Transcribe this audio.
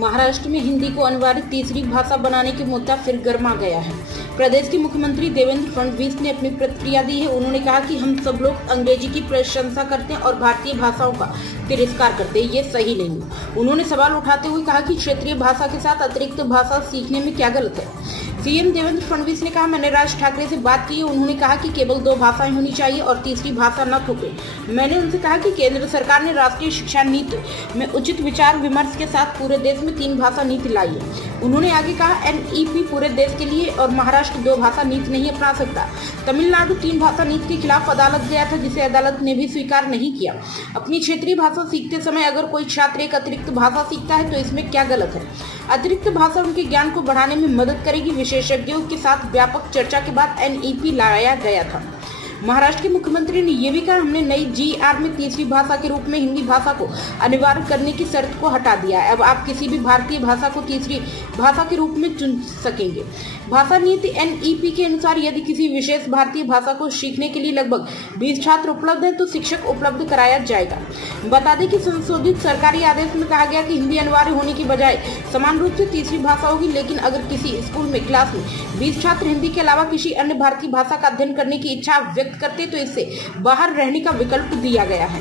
महाराष्ट्र में हिंदी को अनिवार्य तीसरी भाषा बनाने के मुद्दा फिर गर्मा गया है। प्रदेश के मुख्यमंत्री देवेंद्र फडणवीस ने अपनी प्रतिक्रिया दी है। उन्होंने कहा कि हम सब लोग अंग्रेजी की प्रशंसा करते हैं और भारतीय भाषाओं का तिरस्कार करते हैं, ये सही नहीं। उन्होंने सवाल उठाते हुए कहा कि क्षेत्रीय भाषा के साथ अतिरिक्त भाषा सीखने में क्या गलत है। सीएम देवेंद्र फडणवीस ने कहा, मैंने राज ठाकरे से बात की है। उन्होंने कहा कि केवल 2 भाषाएं होनी चाहिए और तीसरी भाषा न थोपे। मैंने उनसे कहा कि केंद्र सरकार ने राष्ट्रीय शिक्षा नीति में उचित विचार विमर्श के साथ पूरे देश में 3 भाषा नीति लाई है। उन्होंने आगे कहा, एनईपी पूरे देश के लिए और महाराष्ट्र 2 भाषा नीति नहीं अपना सकता। तमिलनाडु 3 भाषा नीति के खिलाफ अदालत गया था, जिसे अदालत ने भी स्वीकार नहीं किया। अपनी क्षेत्रीय भाषा सीखते समय अगर कोई छात्र एक अतिरिक्त भाषा सीखता है तो इसमें क्या गलत है। अतिरिक्त भाषा उनके ज्ञान को बढ़ाने में मदद करेगी। विशेषज्ञों के साथ व्यापक चर्चा के बाद एनईपी लाया गया था। महाराष्ट्र के मुख्यमंत्री ने यह भी कहा, हमने नई जीआर में तीसरी भाषा के रूप में हिंदी भाषा को अनिवार्य करने की शर्त को हटा दिया है। अब आप किसी भी भारतीय भाषा को तीसरी भाषा के रूप में चुन सकेंगे। भाषा नीति एनईपी के अनुसार यदि किसी विशेष भारतीय भाषा को सीखने के लिए लगभग 20 छात्र उपलब्ध हैं तो शिक्षक उपलब्ध कराया जाएगा। बता दें कि संशोधित सरकारी आदेश में कहा गया कि हिंदी अनिवार्य होने की बजाय समान रूप से तीसरी भाषा होगी, लेकिन अगर किसी स्कूल में क्लास में 20 छात्र हिंदी के अलावा किसी अन्य भारतीय भाषा का अध्ययन करने की इच्छा व्यक्त करते तो इससे बाहर रहने का विकल्प दिया गया है।